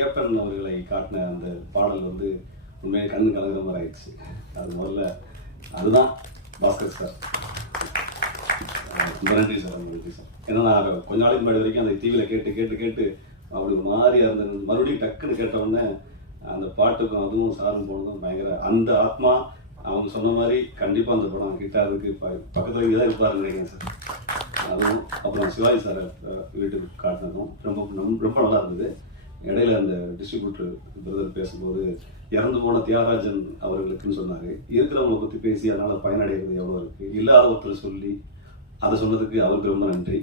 Captain அவர்களை காட்டின அந்த பாடல் வந்து உண்மையை கண்ணு கலங்குற மாதிரி ஆயிடுச்சு. அது முதல்ல அதுதான் பாஸ்கர் சார். ரொம்ப நன்றி சார், நன்றி சார். ஏன்னா நான் கொஞ்ச நாளைக்கு முன்னாடி வரைக்கும் அந்த டிவியில் கேட்டு கேட்டு கேட்டு அப்படி ஒரு மாதிரியாக இருந்தது. மறுபடியும் டக்குன்னு கேட்டவுடனே அந்த பாட்டுக்கும் அதுவும் சாரும் போனதும் பயங்கர அந்த ஆத்மா அவங்க சொன்ன மாதிரி கண்டிப்பாக அந்த படம் கிட்ட அதுக்கு பக்கத்தில் இங்கே தான் இருப்பாருன்னு நினைக்கிறேன் சார். அதுவும் அப்புறம் சிவாஜி சாரை வீட்டுக்கு காட்டினதும் ரொம்ப நல்லா இருந்தது. இடையில அந்த டிஸ்ட்ரிபியூட்டர் பிரதர் பேசும்போது இறந்து போன தியாகராஜன் அவர்களுக்குன்னு சொன்னார். இருக்கிறவங்களை பற்றி பேசி அதனால் பயனடைகிறது எவ்வளோ இருக்குது, இல்லாத ஒருத்தர் சொல்லி அதை சொன்னதுக்கு அவருக்கு ரொம்ப நன்றி.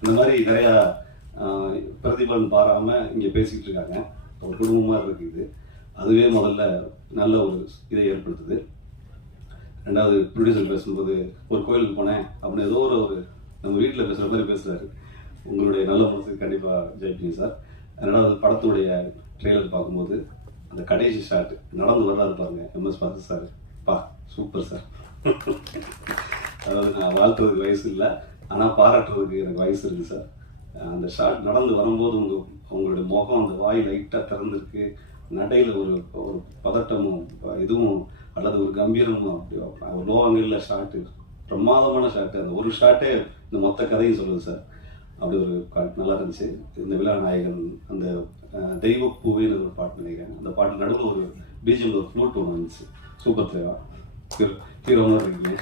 இந்த மாதிரி நிறையா பிரதிபலன் பாராமல் இங்கே பேசிக்கிட்டு இருக்காங்க. ஒரு குடும்பமாக இருக்குது. அதுவே முதல்ல நல்ல ஒரு இதை ஏற்படுத்துது. ரெண்டாவது ப்ரொடியூசர் பேசும்போது ஒரு கோயிலுக்கு போனேன் அப்படின்னு ஏதோ ஒரு நம்ம வீட்டில் பேசுகிற மாதிரி பேசுகிறாரு. உங்களுடைய நல்ல மனசுக்கு கண்டிப்பாக ஜெயிப்பீங்க சார். ரெண்டாவது படத்துடைய ட்ரெய்லர் பார்க்கும்போது அந்த கடைசி ஷாட் நடந்து வர்றாரு பாருங்க, MS Bhaskar sir. Super sir. அதாவது நான் வாழ்த்துறதுக்கு வயசு இல்லை, ஆனால் பாராட்டுறதுக்கு எனக்கு வயசு இருக்குது சார். அந்த ஷாட் நடந்து வரும்போது உங்களுடைய முகம் அந்த வாய் லைட்டாக திறந்துருக்கு. நடையில் ஒரு பதட்டமும் இதுவும் அல்லது ஒரு கம்பீரமும் அப்படி ஒரு லோவங்களில் ஷாட்டு, பிரமாதமான ஷாட்டு. அந்த ஒரு ஷாட்டே இந்த மொத்த கதையும் சொல்லுது சார். அப்படி ஒரு நல்லா இருந்துச்சு. இந்த விழா நாயகன் அந்த தெய்வ பூவின்னு ஒரு பாட்டு நினைக்கிறேன். அந்த பாட்டு நடுவில் ஒரு பிஜிஎம் ஒரு ஃப்ளூட் ஒன்று இருந்துச்சு. சூப்பர் தேவா ஹீரோன்னு இருக்கீங்க.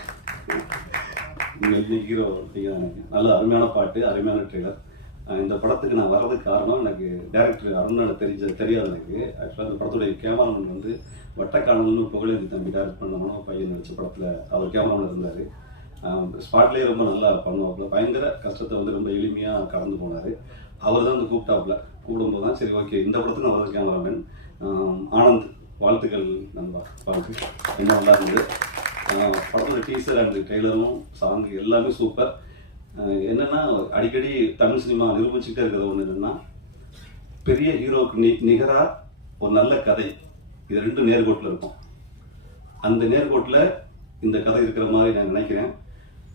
நீங்கள் ஹீரோ நீங்கள் தானே. நல்ல அருமையான பாட்டு, அருமையான ட்ரெய்லர். இந்த படத்துக்கு நான் வர்றதுக்கு காரணம் எனக்கு டைரக்டர் அருணனை தெரியாது எனக்கு. ஆக்சுவலாக இந்த படத்துடைய கேமராமேன் வந்து வட்டக்கானல்னு புகழேந்தி தம்பி டைரக்ட் பண்ண மனோ பையன் நடித்த படத்தில் அவர் கேமராமேன் இருந்தார். ஸ்பாட்லேயே ரொம்ப நல்லா பண்ணுவாப்புல. பயங்கர கஷ்டத்தை வந்து ரொம்ப எளிமையாக கடந்து போனார். அவர் தான் வந்து கூப்பிடும்போது தான் சரி ஓகே இந்த படத்துக்கு அவர் தான் கேமராமேன். ஆனந்த் வாழ்த்துக்கள் நண்பா, பாருக்கு ரொம்ப நல்லா இருந்தது. படத்தோட டீசர் அண்ட் ட்ரெய்லரும் சாங்கு எல்லாமே சூப்பர். என்னென்னா அடிக்கடி தமிழ் சினிமா நிரூபிச்சுட்டே இருக்கிறது ஒன்று என்னென்னா, பெரிய ஹீரோவுக்கு நிகராக ஒரு நல்ல கதை, இது ரெண்டும் நேர்கோட்டில் இருக்கும். அந்த நேர்கோட்டில் இந்த கதை இருக்கிற மாதிரி நான் நினைக்கிறேன்.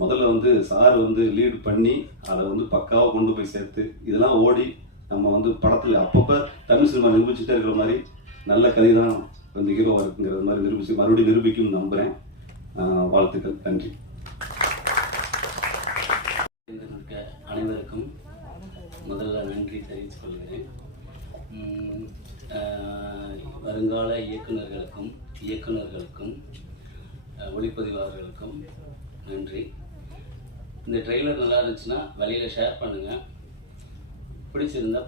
முதல்ல வந்து சார் வந்து லீடு பண்ணி அதை வந்து பக்காவாக கொண்டு போய் சேர்த்து இதெல்லாம் ஓடி நம்ம வந்து படத்தில் அப்பப்போ தமிழ் சினிமா நிரூபிச்சுட்டே இருக்கிற மாதிரி நல்ல கதை தான் வந்து ஹீரோவாக இருக்குங்கிற மாதிரி மறுபடியும் நிரூபிக்கும்னு நம்புகிறேன். வாழ்த்துக்கள், நன்றி. அனைவருக்கும் முதல்ல நன்றி தெரிவித்துக் கொள்கிறேன். வருங்கால இயக்குநர்களுக்கும் ஒளிப்பதிவாளர்களுக்கும் நன்றி. இந்த ட்ரெய்லர் நல்லா இருந்துச்சுன்னா வெளியில் ஷேர் பண்ணுங்கள். பிடிச்சிருந்தா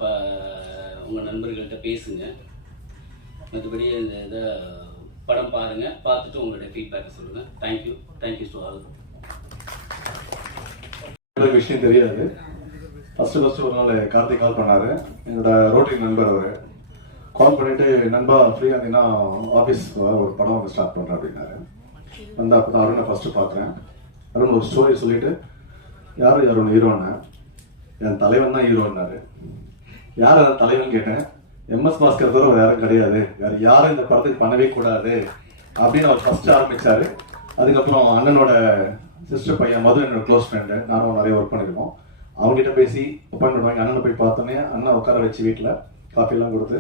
உங்கள் நண்பர்கள்ட்ட பேசுங்க. மற்றபடி இந்த இதை படம் பாருங்கள், பார்த்துட்டு உங்களுடைய ஃபீட்பேக்கை சொல்லுங்கள். Thank you to all. விஷயம் தெரியாது. ஃபர்ஸ்ட் ஒரு நாள் கார்த்திக் கால் பண்ணாரு. என்னோட ரோட்டரி நண்பர் அவர். கால் பண்ணிட்டு நண்பா ஃப்ரீயாக இருந்தீங்கன்னா ஆஃபீஸ் ஒரு படம் வந்து ஸ்டார்ட் பண்ணுறேன் அப்படின்னாரு. வந்து அப்போ தான் அருணை ஃபர்ஸ்ட் பார்க்குறேன். அருண் ஒரு ஸ்டோரி சொல்லிட்டு யார் அருண் ஹீரோன்னு, என் தலைவன் தான் ஹீரோன்னாரு. யார் அந்த தலைவன் கேட்டேன். MS பாஸ்கர் தவிர வேற யாரும் கிடையாது, வேற யாரும் இந்த படத்துக்கு பண்ணவே கூடாது அப்படின்னு அவர் ஃபர்ஸ்ட் ஆரம்பிச்சாரு. அதுக்கப்புறம் அண்ணனோட சிஸ்டர் பையன் மது என்னோட க்ளோஸ் ஃப்ரெண்டு, நானும் நிறைய ஒர்க் பண்ணியிருக்கோம். அவங்ககிட்ட பேசி அப்பாயின்மெண்ட் வாங்கி அண்ணனை போய் பார்த்தோன்னே அண்ணன் உட்கார வச்சு வீட்டில் காஃபிலாம் கொடுத்து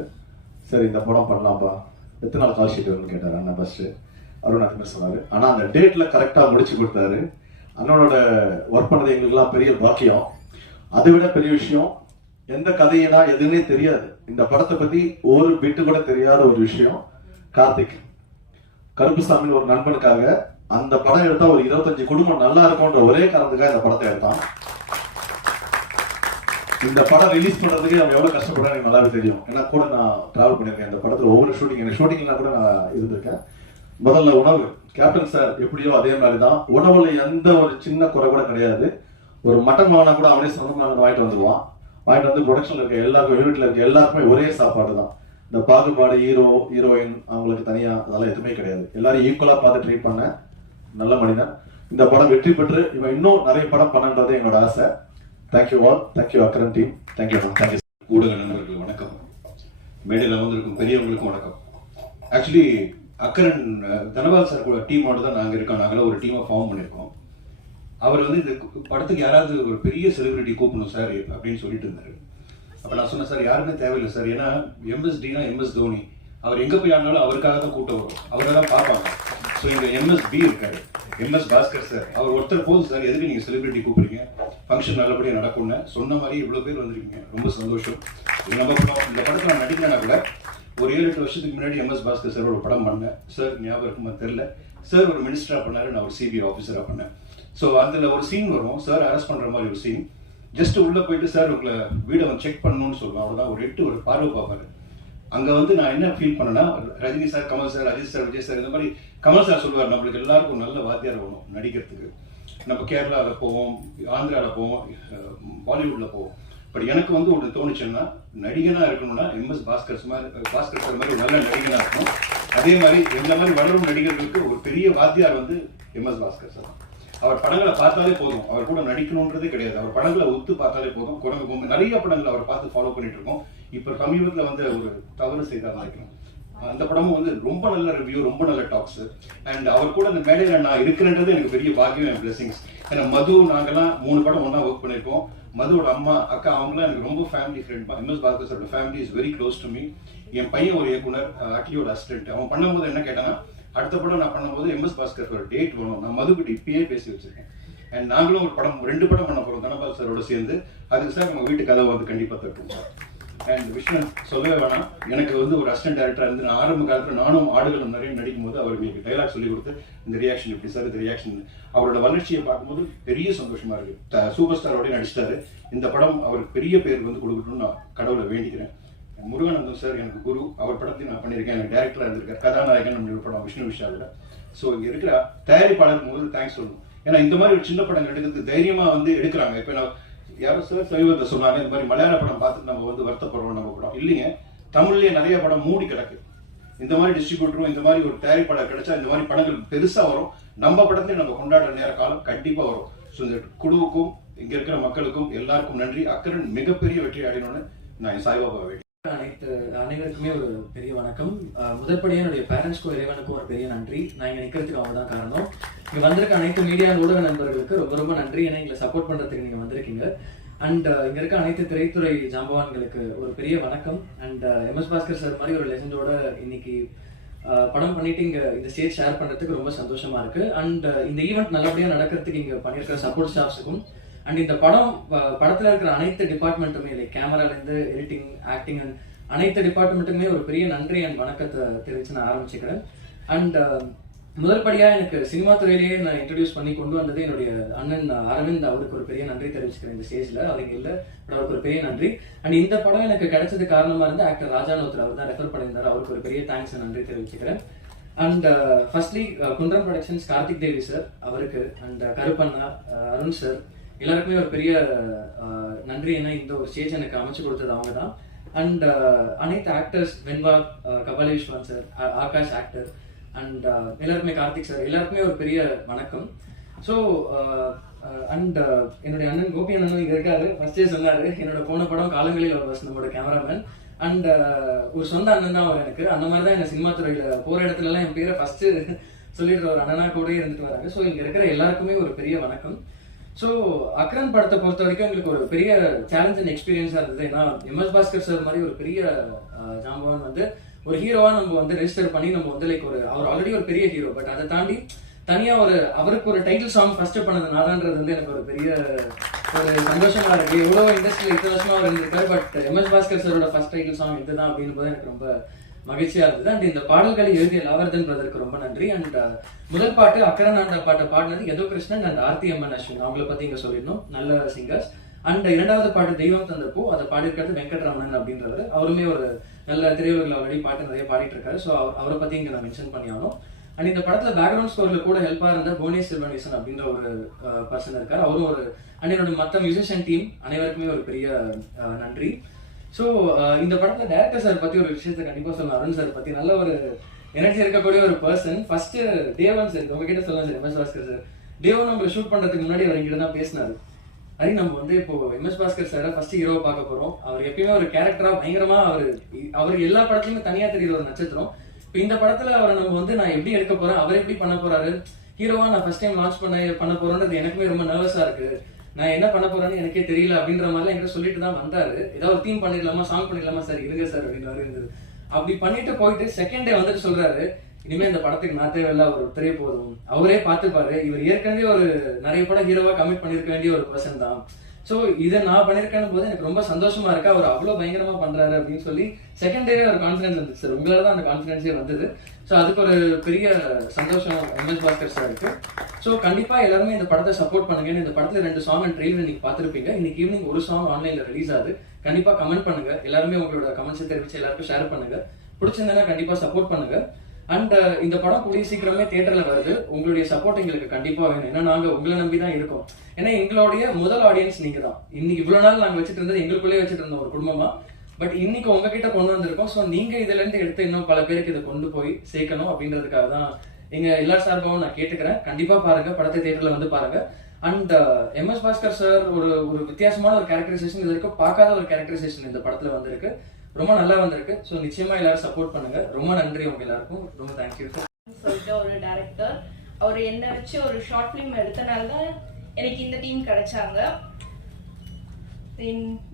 சரி இந்த படம் பண்ணலாம்ப்பா, எத்தனை நாள் கால் ஷீட் வரும்னு கேட்டார் அண்ணன் ஃபர்ஸ்ட். அருண் அதுமாதிரி சொன்னார். ஆனால் அந்த டேட்டில் கரெக்டாக முடிச்சு கொடுத்தாரு. அண்ணனோட ஒர்க் பண்ணது எங்களுக்குலாம் பெரிய பாக்கியம். அதை விட பெரிய விஷயம், எந்த கதையினா எதுவுமே தெரியாது, இந்த படத்தை பற்றி ஒரு பிட்டு கூட தெரியாத ஒரு விஷயம். கார்த்திக் கருப்புசாமின்னு ஒரு நண்பனுக்காக அந்த படம் எடுத்தா ஒரு 25 குடும்பம் நல்லா இருக்கும்ன்ற ஒரே காரணத்துக்காக இந்த படத்தை எடுத்தான். இந்த படம் ரிலீஸ் பண்றதுக்கு அவங்க எவ்வளவு கஷ்டப்படுறாங்க எனக்கு நல்லாவே தெரியும். ஏன்னா கூட நான் டிராவல் பண்ணியிருக்கேன் இந்த படத்துல ஒவ்வொரு ஷூட்டிங்ல கூட நான் இருந்திருக்கேன். முதல்ல உணவு, கேப்டன் சார் எப்படியோ அதே மாதிரிதான். உணவுல எந்த ஒரு சின்ன குறை கூட கிடையாது. ஒரு மட்டன் வாங்கினா கூட அவனே சொந்தமாக வாங்கிட்டு வந்துடுவான். வாங்கிட்டு வந்து ப்ரொடக்ஷன்ல இருக்க எல்லாருக்கும், யூனிட்ல இருக்க எல்லாருக்குமே ஒரே சாப்பாடு தான். இந்த பாகுபாடு ஹீரோயின் அவங்களுக்கு தனியா அதெல்லாம் எதுவுமே கிடையாது. எல்லாரும் ஈக்குவலா பார்த்து ட்ரீட் பண்ண நல்ல மனிதன். இந்த படம் வெற்றி பெற்று இவன் இன்னும் நிறைய படம் பண்ணன்றது என்னோட ஆசை. Thank you all, thank you Akkaran team, thank you. ஊடக நண்பர்கள் வணக்கம், மேடையில் வந்திருக்கும் பெரியவங்களுக்கும் வணக்கம். ஆக்சுவலி அக்கரன் தனபால் சார் கூட டீமோட தான் நாங்கள் இருக்கோம். நாங்களாம் ஒரு டீமாக ஃபார்ம் பண்ணியிருக்கோம். அவர் வந்து இந்த படத்துக்கு யாராவது ஒரு பெரிய செலிபிரிட்டி கூப்பிடணும் சார் அப்படின்னு சொல்லிட்டு இருந்தாரு. அப்ப நான் சொன்னேன் சார் யாருமே தேவையில்லை சார், ஏன்னா எம்எஸ்டினா எம்எஸ் தோனி, அவர் எங்க போய் ஆனாலும் அவருக்காக தான் கூட்டம் வரும், அவரை தான் பார்ப்பாங்க. ஸோ இங்க எம்எஸ்பி இருக்காரு, எம்எஸ் பாஸ்கர் சார், அவர் ஒருத்தர் போதும் சார், எதுக்கு நீங்க செலிபிரிட்டி கூப்பிடுறீங்க, ஃபங்க்ஷன் நல்லபடியாக நடக்கும்னு சொன்ன மாதிரி இவ்வளோ பேர் வந்திருக்கீங்க, ரொம்ப சந்தோஷம். நம்ம இந்த படத்தில் நான் நடிக்கலனா கூட ஒரு 7-8 வருஷத்துக்கு முன்னாடி எம்எஸ் பாஸ்கர் சார் ஒரு படம் பண்ணேன் சார், ஞாபகம் இருக்குமா தெரியல சார், ஒரு மினிஸ்டரா பண்ணாரு, நான் ஒரு சிபிஐ ஆஃபீஸரா பண்ணேன். ஸோ அதில் ஒரு சீன் வரும், சார் அரெஸ்ட் பண்ற மாதிரி ஒரு சீன், ஜஸ்ட் உள்ள போயிட்டு சார் உங்களை வீடை வந்து செக் பண்ணணும்னு சொல்லுவேன், அவ்வளோதான், ஒரு பார்வை பார்ப்பாரு. அங்க வந்து நான் என்ன ஃபீல் பண்ணேன்னா, Rajini sir, Kamal sir, Ajith sir, Vijay sir, இந்த மாதிரி கமல் சார் சொல்லுவார் நம்மளுக்கு எல்லாருக்கும் நல்ல வாத்தியார் வேணும் நடிக்கிறதுக்கு. நம்ம கேரளாவில் போவோம், ஆந்திராவில் போவோம், பாலிவுட்டில் போவோம். பட் எனக்கு வந்து ஒன்று தோணுச்சுன்னா, நடிகனா இருக்கணும்னா எம்எஸ் பாஸ்கர் சார் மாதிரி ஒரு நல்ல நடிகனா இருக்கணும். அதே மாதிரி எந்த மாதிரி வளரும் நடிகர்களுக்கு ஒரு பெரிய வாத்தியார் வந்து எம்எஸ் பாஸ்கர் சார். அவர் படங்களை பார்த்தாலே போதும், அவர் கூட நடிக்கணும்ன்றதே கிடையாது, அவர் படங்களை ஒத்து பார்த்தாலே போதும். குரங்கு நிறைய படங்களை அவர் பார்த்து ஃபாலோ பண்ணிட்டு இருக்கோம். இப்ப சமீபத்தில் வந்து ஒரு தவறு செய்தார் நினைக்கிறோம், அந்த படமும் வந்து ரொம்ப நல்ல ரிவ்யூ, ரொம்ப நல்ல டாக்ஸ். அண்ட் அவர் கூட அந்த மேடையில் நான் இருக்கிறன்றது எனக்கு பெரிய பாக்கியம், என் பிளெஸிங்ஸ். ஏன்னா மது, நாங்கெல்லாம் 3 படம் ஒன்னா ஒர்க் பண்ணியிருக்கோம். மதுவோட அம்மா, அக்கா, அவங்களாம் எனக்கு ரொம்ப ஃபேமிலி ஃப்ரெண்ட். எம்எஸ் பாஸ்கர் சாரோட family is very close to me. என் பையன் ஒரு இயக்குனர், அட்லியோட அசிஸ்டன்ட். அவன் பண்ணும்போது என்ன கேட்டானா, அடுத்த படம் நான் பண்ணும்போது எம்எஸ் பாஸ்கர் ஒரு டேட் வேணும், நான் மதுக்கிட்ட இப்பயே பேசி வச்சிருக்கேன். அண்ட் நாங்களும் ஒரு படம் 2 படம் பண்ண போறோம் தனபால் சாரோட சேர்ந்து. அதுக்கு சார் நம்ம வீட்டு கதை வந்து கண்டிப்பா தட்டும் சார். அண்ட் விஷயம் சொல்லவே வேணாம், எனக்கு வந்து ஒரு அசிஸ்டன்ட் டைரக்டரா இருந்து நான் ஆரம்ப காலத்தில் நானும் ஆடுகளும் நிறைய நடிக்கும் போது அவர் எனக்கு டைலாக் சொல்லி கொடுத்து, இந்த ரியாக்ஷன் இப்படி சார், இந்த ரியாக்ஷன், அவரோட வளர்ச்சியை பார்க்கும்போது பெரிய சந்தோஷமா இருக்கு. சூப்பர் ஸ்டாரோடய நடிச்சிட்டாரு. இந்த படம் அவருக்கு பெரிய பேர் வந்து கொடுக்கணும்னு நான் கடவுளை வேண்டிக்கிறேன். முருகானந்தம் சார் எனக்கு குரு, அவர் படத்தையும் நான் பண்ணியிருக்கேன், எனக்கு டேரக்டரா இருந்திருக்காரு, கதாநாயகன் நம்ம படம் விஷ்ணு விஷாலில். ஸோ இங்க இருக்கிற தயாரிப்பாளருக்கு முதல்ல தேங்க்ஸ் சொல்லணும். ஏன்னா இந்த மாதிரி ஒரு சின்ன படம் எடுக்கிறதுக்கு தைரியமா வந்து எடுக்கிறாங்க. இப்போ நான் யாரோ சார் சமீபத்தை சொன்னாங்க, இந்த மாதிரி மலையாள படம் பார்த்துட்டு நம்ம வந்து வருத்தப்படுறோம் நம்ம படம் இல்லைங்க, தமிழ்லயே நிறைய படம் மூடி கிடக்கு. இந்த மாதிரி டிஸ்ட்ரிபியூட்டரும் இந்த மாதிரி ஒரு தயாரிப்பாளர் கிடைச்சா இந்த மாதிரி படங்கள் பெருசா வரும். நம்ம படத்தையும் நம்ம கொண்டாடுற நேர காலம் கண்டிப்பா வரும். ஸோ இந்த குழுவுக்கும் இங்க இருக்கிற மக்களுக்கும் எல்லாருக்கும் நன்றி. அக்கரன் மிகப்பெரிய வெற்றி அடையணும்னு நான் சாய்பாபா வேண்டி அனைவருக்குமே ஒரு பெரிய வணக்கம். முதற்படியாக என்னுடைய பேரண்ட்ஸ்க்கும் இறைவனுக்கும் ஒரு பெரிய நன்றி. நான் இங்க நிக்கிறதுக்கு அவங்க தான் காரணம். இங்க வந்திருக்க அனைத்து மீடியா ஊடக நண்பர்களுக்கு ரொம்ப ரொம்ப நன்றி. ஏன்னா எங்களை சப்போர்ட் பண்றதுக்கு நீங்க வந்திருக்கீங்க. அண்ட் இங்க இருக்க அனைத்து திரைத்துறை ஜாம்பவான்களுக்கு ஒரு பெரிய வணக்கம். அண்ட் எம்எஸ் பாஸ்கர் சார் மாதிரி ஒரு லெஜண்டோட இன்னைக்கு படம் பண்ணிட்டு இங்க இந்த ஸ்டேஜ் ஷேர் பண்றதுக்கு ரொம்ப சந்தோஷமா இருக்கு. அண்ட் இந்த ஈவெண்ட் நல்லபடியா நடக்கிறதுக்கு இங்க பண்ணியிருக்கிற சப்போர்ட் ஸ்டாஃப்ஸுக்கும் அண்ட் இந்த படத்துல இருக்கிற அனைத்து டிபார்ட்மெண்ட்டுமே, லைக் கேமரால இருந்து எடிட்டிங், ஆக்டிங் அண்ட் அனைத்து டிபார்ட்மெண்ட்டுக்குமே ஒரு பெரிய நன்றி அண்ட் வணக்கத்தை தெரிவிச்சு நான் ஆரம்பிச்சுக்கிறேன். அண்ட் முதற்படியா எனக்கு சினிமா துறையிலேயே நான் இன்ட்ரடியூஸ் பண்ணி கொண்டு வந்தது என்னுடைய அண்ணன் அரவிந்த். அவருக்கு ஒரு பெரிய நன்றி தெரிவிச்சுக்கிறேன் இந்த ஸ்டேஜ்ல. அவங்க இல்லை, அவருக்கு ஒரு பெரிய நன்றி. அண்ட் இந்த படம் எனக்கு கிடைச்சது காரணமா இருந்து ஆக்டர் ராஜானோத்ரா, அவர் தான் ரெஃபர் பண்ணியிருந்தாரு. அவருக்கு ஒரு பெரிய தேங்க்ஸ் நன்றி தெரிவிச்சுக்கிறேன். And firstly Kunram productions Karthik Devi sir அவருக்கு, அண்ட் கருப்பண்ணா, அருண் சார், எல்லாருக்குமே ஒரு பெரிய நன்றி. ஏன்னா இந்த ஒரு ஸ்டேஜ் எனக்கு அமைச்சு கொடுத்தது அவங்க தான். அண்ட் அனைத்து ஆக்டர்ஸ், வெண்வா, Kabali Viswan sir, Akash actor, and எல்லாருக்குமே, கார்த்திக் சார், எல்லாருக்குமே ஒரு பெரிய வணக்கம். ஸோ அண்ட் என்னுடைய அண்ணன் கோபி அண்ணனும் இங்க இருக்காரு. ஃபர்ஸ்டே சொன்னாரு, என்னோட போன படம் காலங்களில் ஒரு வருஷம் நம்மளோட கேமராமேன். அண்ட் ஒரு சொந்த அண்ணன் தான் அவர் எனக்கு. அந்த மாதிரி தான் என்ன சினிமா துறையில போற இடத்துல எல்லாம் என் பேரை ஃபர்ஸ்ட் சொல்லிடுற ஒரு அண்ணனா கூட இருந்துட்டு வராங்க. ஸோ இங்க இருக்கிற எல்லாருக்குமே ஒரு பெரிய வணக்கம். ஸோ அக்ரன் படத்தை பொறுத்த வரைக்கும் எங்களுக்கு ஒரு பெரிய சேலஞ்ச் அண்ட் எக்ஸ்பீரியன்ஸா இருந்தது. ஏன்னா எம்எஸ் பாஸ்கர் சார் மாதிரி ஒரு பெரிய ஜாம்பவான் வந்து ஒரு ஹீரோவா நம்ம வந்து ரெஜிஸ்டர் பண்ணி நம்ம வந்து லைக் அவர் ஆல்ரெடி ஒரு பெரிய ஹீரோ, பட் அதை தாண்டி தனியா அவருக்கு ஒரு டைட்டில் சாங் ஃபர்ஸ்ட் பண்ணது நாதான்றது வந்து எனக்கு ஒரு பெரிய ஒரு சந்தோஷமா இருக்கு. எவ்வளவு இண்டஸ்ட்ரியில 8 வருஷமா அவர் இருந்திருக்காரு, பட் எம்எஸ் பாஸ்கர் சாரோட ஃபர்ஸ்ட் டைட்டில் சாங் இதுதான் அப்படின்னு போது எனக்கு ரொம்ப மகிழ்ச்சியா இருந்தது. அண்ட் இந்த பாடல்களை எழுதிய லாவர்தன் பிரதருக்கு ரொம்ப நன்றி. அண்ட் முதல் பாட்டு அக்கரநாண்ட பாட்டை பாடினது யதோ கிருஷ்ணன் அண்ட் ஆர்த்தி அம்மன் அஸ்வின், அவங்கள பத்தி இங்க சொல்லிடணும், நல்ல சிங்கர்ஸ். அண்ட் 2வது பாட்டு தெய்வம் தந்த பூ, அதை பாடிருக்கிறது வெங்கட்ரமணன் அப்படின்றவர். அவருமே ஒரு நல்ல திரையுலகில் ஆல்ரெடி பாட்டு நிறைய பாடிட்டு இருக்காரு. ஸோ அவரை பத்தி இங்க நான் மென்ஷன் பண்ணி ஆகணும். அண்ட் இந்த படத்துல பேக்ரவுண்ட் ஸ்கோர்ல கூட ஹெல்ப்பா இருந்த புவனேஷ் சில்வனேசன் அப்படின்ற ஒரு பர்சன் இருக்காரு. அவரும் ஒரு அண்ட் என்னோட மற்ற மியூசிஷியன் டீம் அனைவருக்குமே ஒரு பெரிய நன்றி. ஸோ இந்த படத்துல டைரக்டர் சார் பத்தி ஒரு விஷயத்தை கண்டிப்பா சொல்லணும். அருண் சார் பத்தி நல்ல ஒரு எனர்ஜி இருக்கக்கூடிய ஒரு பர்சன். ஃபர்ஸ்ட் டே1 சார் உங்ககிட்ட சொல்லலாம் சார், எம்எஸ் பாஸ்கர் சார் டே1 நம்ம ஷூட் பண்றதுக்கு முன்னாடி அவர் எங்கிட்ட தான் பேசினாரு. அது நம்ம வந்து இப்போ எம்எஸ் பாஸ்கர் சாரை ஃபர்ஸ்ட் ஹீரோவை பார்க்க போறோம். அவர் எப்பயுமே ஒரு கேரக்டரா பயங்கரமா அவருக்கு எல்லா படத்துலயுமே தனியா தெரியுற ஒரு நட்சத்திரம். இப்போ இந்த படத்துல அவரை நம்ம வந்து நான் எப்படி எடுக்க போறேன், அவர் எப்படி பண்ண போறாரு, ஹீரோவா நான் ஃபர்ஸ்ட் டைம் லான்ச் பண்ண போறோன்றது எனக்குமே ரொம்ப நர்வஸா இருக்கு. நான் என்ன பண்ண போறேன்னு எனக்கே தெரியல அப்படின்ற மாதிரிலாம் என்கிட்ட சொல்லிட்டு தான் வந்தாரு. ஏதாவது ஒரு தீம் பண்ணிடலாமா, சாங் பண்ணிடலாமா, சார் இருங்க சார் அப்படின்றாரு. இருந்தது அப்படி பண்ணிட்டு போயிட்டு செகண்ட் டே வந்துட்டு சொல்றாரு, இனிமே இந்த படத்துக்கு நான் தேவையில்ல, அவர் ஒருத்தரே போதும், அவரே பார்த்துப்பாரு, இவர் ஏற்கனவே ஒரு நிறைய படம் ஹீரோவா கமிட் பண்ணிருக்க வேண்டிய ஒரு பர்சன் தான். ஸோ இதை நான் பண்ணிருக்கேன் போது எனக்கு ரொம்ப சந்தோஷமா இருக்கு, அவர் அவ்வளோ பயங்கரமா பண்றாரு அப்படின்னு சொல்லி செகண்ட் டேவே ஒரு கான்ஃபிடன்ஸ் வந்துச்சு சார். உங்களால தான் அந்த கான்ஃபிடன்ஸே வந்தது. ஸோ அதுக்கு ஒரு பெரிய சந்தோஷம் எம்எஸ் பாஸ்கர் சார் இருக்கு. ஸோ கண்டிப்பா எல்லாருமே இந்த படத்தை சப்போர்ட் பண்ணுங்க. இந்த படத்துல 2 சாங் அண்ட் ட்ரெயிலர் இன்னைக்கு பார்த்துருப்பீங்க. இன்னைக்கு ஈவினிங் ஒரு சாங் ஆன்லைன்ல ரிலீஸ் ஆகுது. கண்டிப்பா கமெண்ட் பண்ணுங்க, எல்லாருமே உங்களோட கமெண்ட்ஸை தெரிவிச்சு எல்லாருக்கும் ஷேர் பண்ணுங்க. பிடிச்சிருந்தா கண்டிப்பா சப்போர்ட் பண்ணுங்க. அண்ட் இந்த படம் கூடிய சீக்கிரமே தியேட்டர்ல வருது. உங்களுடைய சப்போர்ட் எங்களுக்கு கண்டிப்பா வேணும். ஏன்னா நாங்க உங்களை நம்பி தான் இருக்கோம். ஏன்னா எங்களுடைய முதல் ஆடியன்ஸ் நீங்க தான். இன்னைக்கு இவ்வளவு நாள் நாங்க வச்சுட்டு இருந்தது எங்களுக்குள்ளே வச்சுட்டு இருந்தோம் ஒரு குடும்பமா. பட் இன்னைக்கு உங்ககிட்ட கொண்டு வந்திருக்கோம். ஸோ நீங்க இதுல இருந்து எடுத்து இன்னும் பல பேருக்கு இதை கொண்டு போய் சேர்க்கணும் அப்படின்றதுக்காக தான் எங்க எல்லா சார்பாகவும் நான் கேட்டுக்கிறேன். கண்டிப்பா பாருங்க, படத்தை தியேட்டர்ல வந்து பாருங்க. அண்ட் எம்எஸ் பாஸ்கர் சார் ஒரு வித்தியாசமான ஒரு கேரக்டரைசேஷன், இது வரைக்கும் பார்க்காத ஒரு கேரக்டரைசேஷன் இந்த படத்துல வந்திருக்கு. ரொம்ப நல்லா வந்திருக்கு. ஸோ நிச்சயமா எல்லாரும் சப்போர்ட் பண்ணுங்க. ரொம்ப நன்றி உங்க எல்லாருக்கும். ரொம்ப தேங்க்யூ சார். சொல்லிட்டு ஒரு டைரக்டர் அவர் என்ன வச்சு ஒரு ஷார்ட் ஃபிலிம் எடுத்தனால தான் எனக்கு இந்த டீம் கிடைச்சாங்க.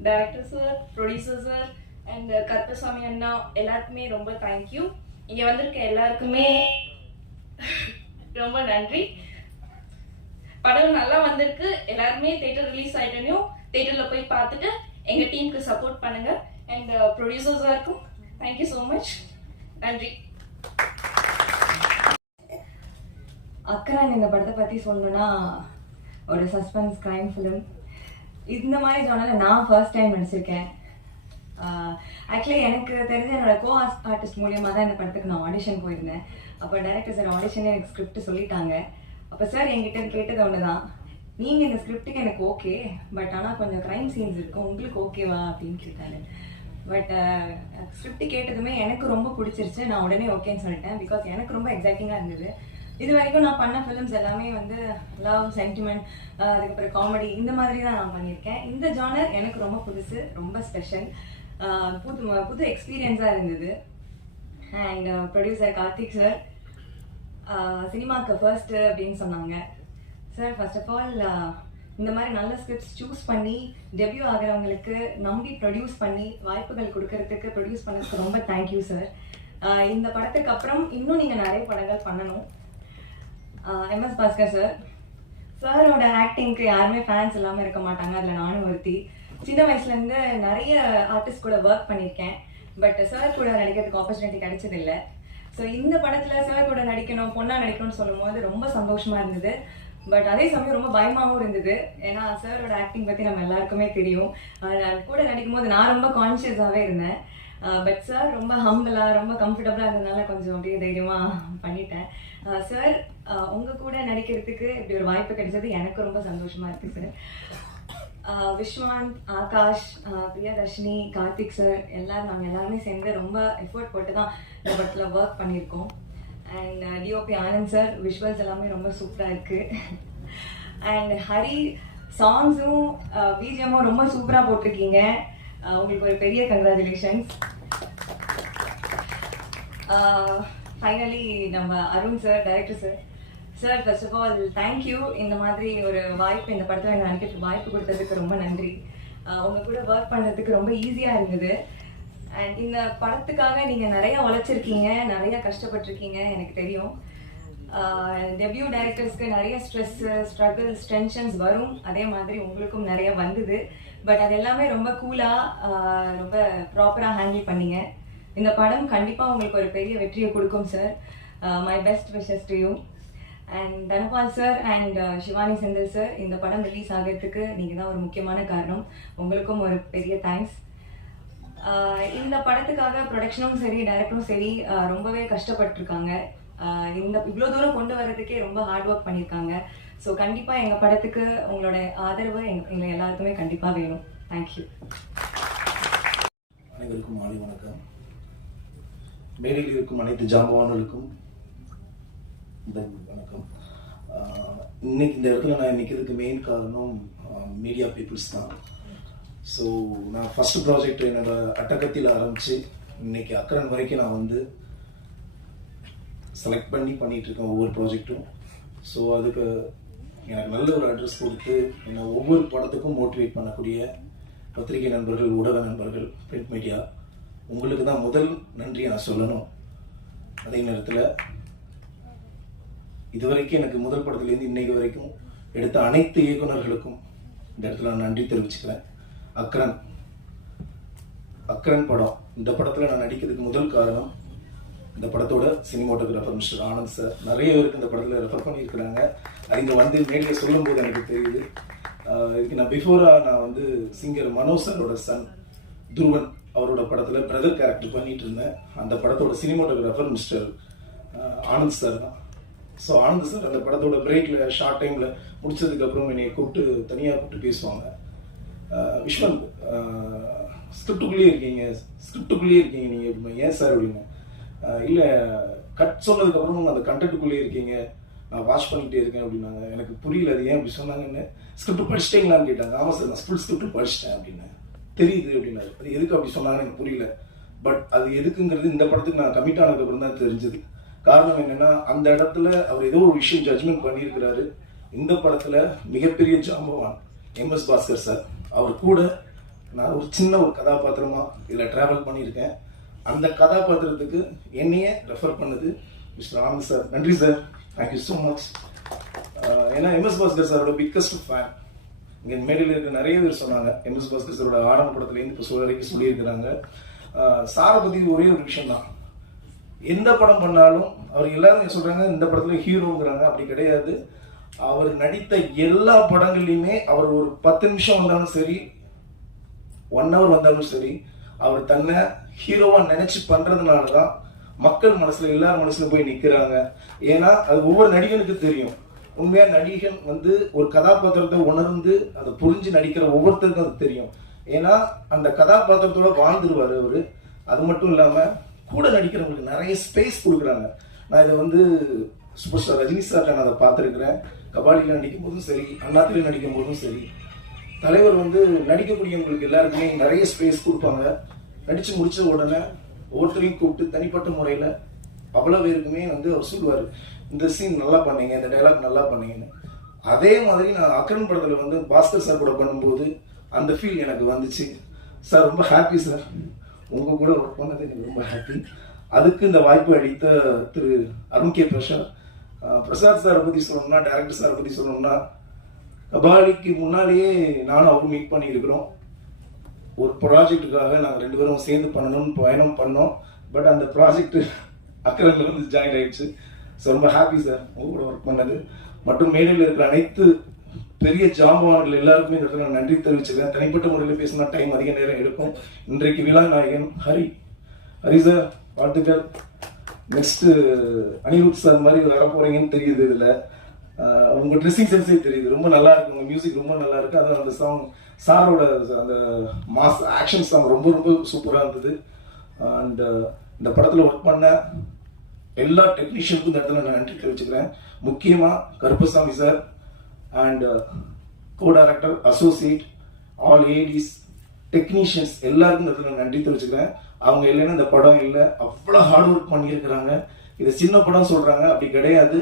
Director sir, producer sir and Karuppasamy அண்ணா எல்லாருக்குமே ரொம்ப தேங்க்யூ. இங்க வந்திருக்க எல்லாருக்குமே ரொம்ப நன்றி. படம் நல்லா வந்திருக்கு. எல்லாருமே தியேட்டர் ரிலீஸ் ஆயிட்டனையும் தியேட்டர்ல போய் பார்த்துட்டு எங்க டீமுக்கு சப்போர்ட் பண்ணுங்க. அண்ட் ப்ரொடியூசர்ஸாருக்கும் தேங்க்யூ ஸோ மச். நன்றி. அக்கரான் இந்த படத்தை பற்றி சொல்லணும்னா ஒரு சஸ்பென்ஸ் கிரைம் ஃபிலிம். இந்த மாதிரி ஜானரில் நான் ஃபர்ஸ்ட் டைம் நடிச்சிருக்கேன். ஆக்சுவலி எனக்கு தெரிஞ்ச என்னோட கோ ஆர்டிஸ்ட் மூலியமாக தான் இந்த படத்துக்கு நான் ஆடிஷன் போயிருந்தேன். அப்போ டைரக்டர் சார் ஆடிஷனே எனக்கு ஸ்கிரிப்ட் சொல்லிட்டாங்க. அப்போ சார் என்கிட்ட கேட்டது ஒன்று தான், நீங்கள் இந்த ஸ்கிரிப்டுக்கு எனக்கு ஓகே, பட் ஆனால் கொஞ்சம் க்ரைம் சீன்ஸ் இருக்கும், உங்களுக்கு ஓகேவா அப்படின்னு கேட்டாரு. பட் ஸ்கிரிப்ட் கேட்டதுமே எனக்கு ரொம்ப பிடிச்சிருச்சு. நான் உடனே ஓகேன்னு சொல்லிட்டேன். பிகாஸ் எனக்கு ரொம்ப எக்ஸைட்டிங்காக இருந்தது. இது வரைக்கும் நான் பண்ண ஃபிலிம்ஸ் எல்லாமே வந்து லவ், சென்டிமெண்ட், அதுக்கப்புறம் காமெடி, இந்த மாதிரி தான் நான் பண்ணியிருக்கேன். இந்த ஜானர் எனக்கு ரொம்ப புதுசு, ரொம்ப ஸ்பெஷல், புது எக்ஸ்பீரியன்ஸாக இருந்தது. அண்ட் ப்ரொடியூசர் கார்த்திக் சார் சினிமாவுக்கு ஃபர்ஸ்ட்டு அப்படின்னு சொன்னாங்க. சார் ஃபர்ஸ்ட் ஆஃப் ஆல் இந்த மாதிரி நல்ல ஸ்கிரிப்ட்ஸ் சூஸ் பண்ணி டெபியூ ஆகிறவங்களுக்கு நம்பி ப்ரொடியூஸ் பண்ணி வாய்ப்புகள் கொடுக்கறதுக்கு, ப்ரொடியூஸ் பண்ணதுக்கு ரொம்ப தேங்க்யூ சார். இந்த படத்துக்கு அப்புறம் இன்னும் நீங்கள் நிறைய படங்கள் பண்ணணும். எம்எஸ் பாஸ்கர் சார், சாரோட ஆக்டிங்க்கு யாருமே ஃபேன்ஸ் இல்லாமல் இருக்க மாட்டாங்க, அதில் நானும் ஒருத்தி. சின்ன வயசுலேருந்து நிறைய ஆர்டிஸ்ட் கூட ஒர்க் பண்ணியிருக்கேன். பட் சார் கூட நடிக்கிறதுக்கு ஆப்பர்ச்சுனிட்டி கிடைச்சதில்லை. ஸோ இந்த படத்தில் சார் கூட நடிக்கணும், பொண்ணாக நடிக்கணும்னு சொல்லும் போது ரொம்ப சந்தோஷமாக இருந்தது. பட் அதே சமயம் ரொம்ப பயமாகவும் இருந்தது. ஏன்னா சாரோட ஆக்டிங் பற்றி நம்ம எல்லாருக்குமே தெரியும். கூட நடிக்கும் போது நான் ரொம்ப கான்ஷியஸாகவே இருந்தேன். பட் சார் ரொம்ப ஹம்பிளாக, ரொம்ப கம்ஃபர்டபுளாக இருந்ததுனால கொஞ்சம் அப்படியே தைரியமாக பண்ணிட்டேன். சார் உங்கள் கூட நடிக்கிறதுக்கு இப்படி ஒரு வாய்ப்பு கிடைச்சது எனக்கு ரொம்ப சந்தோஷமாக இருக்குது சார். விஸ்வாந்த், ஆகாஷ், பிரியதர்ஷினி, கார்த்திக் சார் நாங்கள் எல்லாருமே சேர்ந்து ரொம்ப எஃபோர்ட் போட்டு தான் இந்த படத்தில் ஒர்க் பண்ணியிருக்கோம். And DOP Anand sir, visuals எல்லாமே ரொம்ப சூப்பராக இருக்குது. அண்ட் ஹரி, சாங்ஸும் பிஜிஎம்மும் ரொம்ப சூப்பராக போட்டிருக்கீங்க. உங்களுக்கு ஒரு பெரிய கங்க்ராச்சுலேஷன்ஸ். ஃபைனலி நம்ம Arun sir, director sir, sir first of all thank you. இந்த மாதிரி ஒரு வாய்ப்பு இந்த படத்தில் எனக்கு நடிக்கிறதுக்கு வாய்ப்பு கொடுத்ததுக்கு ரொம்ப நன்றி. உங்கள் கூட ஒர்க் பண்ணுறதுக்கு ரொம்ப ஈஸியாக இருந்தது. அண்ட் இந்த படத்துக்காக நீங்கள் நிறையா உழைச்சிருக்கீங்க, நிறையா கஷ்டப்பட்டிருக்கீங்க, எனக்கு தெரியும். டெபியூ டைரக்டர்ஸ்க்கு நிறைய ஸ்ட்ரெஸ்ஸு, ஸ்ட்ரகிள்ஸ், டென்ஷன்ஸ் வரும். அதே மாதிரி உங்களுக்கும் நிறைய வந்தது. பட் அது எல்லாமே ரொம்ப கூலாக, ரொம்ப ப்ராப்பராக ஹேண்டில் பண்ணீங்க. இந்த படம் கண்டிப்பாக உங்களுக்கு ஒரு பெரிய வெற்றியை கொடுக்கும் sir. My best wishes to you. And Dhanapal sir and Shivani Senthil sir, இந்த படம் ரிலீஸ் ஆகிறதுக்கு நீங்கள் தான் ஒரு முக்கியமான காரணம். உங்களுக்கும் ஒரு பெரிய தேங்க்ஸ். இந்த படத்துக்காக ப்ரொடக்ஷனும் சரி, டைரக்டரும் சரி ரொம்பவே கஷ்டப்பட்டுருக்காங்க. இவ்வளோ தூரம் கொண்டு வர்றதுக்கே ரொம்ப ஹார்ட் ஒர்க் பண்ணியிருக்காங்க. ஸோ கண்டிப்பாக எங்கள் படத்துக்கு உங்களோட ஆதரவு எங்களை எல்லாருக்குமே கண்டிப்பாக வேணும். தேங்க்யூ. அனைவருக்கும் மாலை வணக்கம். மேடையில் இருக்கும் அனைத்து ஜாம்பவான்களுக்கும் வணக்கம். இன்னைக்கு இந்த இடத்துல நான் நிற்கிறதுக்கு மெயின் காரணம் மீடியா பீப்புள்ஸ் தான். ஸோ நான் ஃபர்ஸ்ட் ப்ராஜெக்ட் என்னோட அட்டகத்தில் ஆரம்பித்து இன்னைக்கு அக்கரன் வரைக்கும் நான் வந்து செலக்ட் பண்ணிட்டு இருக்கேன் ஒவ்வொரு ப்ராஜெக்டும். ஸோ அதுக்கு எனக்கு நல்ல ஒரு அட்ரஸ் கொடுத்து என்னை ஒவ்வொரு படத்துக்கும் மோட்டிவேட் பண்ணக்கூடிய பத்திரிகை நண்பர்கள், ஊடக நண்பர்கள், பிரிண்ட் மீடியா, உங்களுக்கு தான் முதல் நன்றியை நான் சொல்லணும். அதே நேரத்தில் இதுவரைக்கும் எனக்கு முதல் படத்துலேருந்து இன்னைக்கு வரைக்கும் எடுத்த அனைத்து இயக்குநர்களுக்கும் இந்த இடத்துல நான் நன்றி தெரிவிச்சுக்கிறேன். அக்ரன் படம், இந்த படத்தில் நான் நடிக்கிறதுக்கு முதல் காரணம் இந்த படத்தோட சினிமாட்டோகிராஃபர் மிஸ்டர் ஆனந்த் சார். நிறைய பேருக்கு இந்த படத்தில் ரெஃபர் பண்ணியிருக்கிறாங்க. இங்கே வந்து மேடையில் சொல்லும்போது எனக்கு தெரியுது. இதுக்கு நான் நான் வந்து சிங்கர் மனோஜ் சாரோட சன் துருவன் அவரோட படத்தில் பிரதர் கேரக்டர் பண்ணிட்டு இருந்தேன். அந்த படத்தோட சினிமாட்டோகிராஃபர் மிஸ்டர் ஆனந்த் சார் தான். ஸோ ஆனந்த் சார் அந்த படத்தோட பிரேக்கில் ஷார்ட் டைமில் முடிச்சதுக்கப்புறம் என்னை கூப்பிட்டு தனியாக கூப்பிட்டு பேசுவாங்க. விஸ்வந்த், ஸ்கிரிப்டுக்குள்ளேயே இருக்கீங்க நீங்கள் எப்படின்னா, ஏன் சார் அப்படின்னு. இல்லை, கட் சொன்னதுக்கப்புறம் அந்த கண்டென்ட்டுக்குள்ளேயே இருக்கீங்க, நான் வாட்ச் பண்ணிகிட்டே இருக்கேன் அப்படின்னாங்க. எனக்கு புரியல அது ஏன் அப்படி சொன்னாங்கன்னு. ஸ்கிரிப்ட் படிச்சிட்டிங்களான்னு கேட்டாங்க. ஆமாம் சார், நான் ஃபுல் ஸ்கிரிப்ட் படிச்சிட்டேன் அப்படின்னேன். தெரியுது அப்படின்னாரு. அது எதுக்கு அப்படி சொன்னாங்கன்னு எனக்கு புரியல. பட் அது எதுக்குங்கிறது இந்த படத்துக்கு நான் கமிட் ஆனதுக்கப்புறம் தான் தெரிஞ்சது. காரணம் என்னன்னா, அந்த இடத்துல அவர் ஏதோ ஒரு விஷயம் ஜட்ஜ்மெண்ட் பண்ணியிருக்கிறாரு. இந்த படத்துல மிகப்பெரிய ஜாம்பவான் எம்எஸ் பாஸ்கர் சார், அவர் கூட நான் ஒரு சின்ன ஒரு கதாபாத்திரமா இதில் டிராவல் பண்ணியிருக்கேன். அந்த கதாபாத்திரத்துக்கு என்னையே ரெஃபர் பண்ணது மிஸ்டர் ஆனந்த் சார். நன்றி சார், தேங்க்யூ ஸோ மச். ஏன்னா எம்எஸ் பாஸ்கர் சாரோட பிக்கஸ்ட் ஃபேன். இங்கே மேடையில் இருக்க நிறைய பேர் சொன்னாங்க. எம்எஸ் பாஸ்கர் சாரோட ஆரம்ப படத்துலேருந்து இப்போ வரைக்கும் சொல்லியிருக்கிறாங்க. சாரை பற்றி ஒரே ஒரு விஷயம் தான், எந்த படம் பண்ணாலும் அவர் எல்லாரும் சொல்றாங்க இந்த படத்துல ஹீரோங்கிறாங்க. அப்படி கிடையாது. அவர் நடித்த எல்லா படங்கள்லையுமே அவர் ஒரு 10 நிமிஷம் வந்தாலும் சரி, 1 hour வந்தாலும் சரி, அவர் தன்னை ஹீரோவா நினைச்சு பண்றதுனாலதான் மக்கள் மனசுல, எல்லார் மனசுல போய் நிக்கிறாங்க. ஏன்னா அது ஒவ்வொரு நடிகனுக்கு தெரியும். உண்மையா நடிகன் வந்து ஒரு கதாபாத்திரத்தை உணர்ந்து அதை புரிஞ்சு நடிக்கிற ஒவ்வொருத்தருக்கும் அது தெரியும். ஏன்னா அந்த கதாபாத்திரத்தோட வாழ்ந்துருவாரு அவரு. அது மட்டும் இல்லாம கூட நடிக்கிறவங்களுக்கு நிறைய ஸ்பேஸ் கொடுக்குறாங்க. நான் இதை வந்து சூப்பர் ஸ்டார் ரஜினி சார் நான் அதை பார்த்துருக்கிறேன். கபாலியில் நடிக்கும் போதும் சரி, அண்ணாத்திரையில் நடிக்கும் போதும் சரி, தலைவர் வந்து நடிக்கக்கூடியவங்களுக்கு எல்லாருக்குமே நிறைய ஸ்பேஸ் கொடுப்பாங்க. நடிச்சு முடிச்ச உடனே ஒவ்வொருத்தரையும் கூப்பிட்டு தனிப்பட்ட முறையில் அவ்வளோ பேருக்குமே வந்து அவர் சொல்லுவார், இந்த சீன் நல்லா பண்ணீங்க, இந்த டைலாக் நல்லா பண்ணீங்கன்னு. அதே மாதிரி நான் அக்ரன் படத்தில் வந்து பாஸ்கர் சார் கூட பண்ணும்போது அந்த ஃபீல் எனக்கு வந்துச்சு. சார் ரொம்ப ஹாப்பி சார், உங்க கூட ஒர்க் பண்ணது எனக்கு ரொம்ப ஹாப்பி. அதுக்கு இந்த வாய்ப்பு அளித்த திரு அருண் கே பிரசாத் சாரை பற்றி சொல்லணும்னா, டைரக்டர் சாரை பற்றி சொல்லணும்னா, கபாலிக்கு முன்னாலேயே நானும் அவரும் மீட் பண்ணியிருக்கிறோம். ஒரு ப்ராஜெக்டுக்காக நாங்கள் 2 பேரும் சேர்ந்து பண்ணணும்னு பயணம் பண்ணோம். பட் அந்த ப்ராஜெக்ட் அக்கறையில் வந்து ஜாயின் ஆயிடுச்சு. ஸோ ரொம்ப ஹாப்பி சார் உங்க கூட ஒர்க் பண்ணது. மற்றும் மேடையில் இருக்கிற அனைத்து பெரிய ஜாம்பவான்கள் எல்லாருக்குமே இந்த இடத்துல நான் நன்றி தெரிவிச்சுக்கிறேன். தனிப்பட்ட முறையில் பேசினா டைம் அதிக நேரம் எடுக்கும். இன்றைக்கு விழா நாயகன் ஹரி சார் வாழ்த்துக்கள். நெக்ஸ்ட் அனிருத் சார் மாதிரி வர போறீங்கன்னு தெரியுது. இதுல உங்க ட்ரெஸ்ஸிங் சென்ஸே தெரியுது, ரொம்ப நல்லா இருக்கு. உங்க மியூசிக் ரொம்ப நல்லா இருக்கு. அதான் அந்த சாங் சாரோட அந்த மாஸ் ஆக்ஷன் சாங் ரொம்ப ரொம்ப சூப்பரா இருந்தது. அண்ட் இந்த படத்துல ஒர்க் பண்ண எல்லா டெக்னீஷியனுக்கும் இந்த இடத்துல நான் நன்றி தெரிவிச்சுக்கிறேன். முக்கியமா Karuppasamy sir and co-director, associate, all ADs, technicians எல்லாருக்கும் இந்த இடத்துல நான் நன்றி தெரிவிச்சுக்கிறேன். அவங்க இல்லைன்னா இந்த படம் இல்லை. அவ்வளோ ஹார்ட் ஒர்க் பண்ணியிருக்கிறாங்க. இது சின்ன படம் சொல்றாங்க, அப்படி கிடையாது.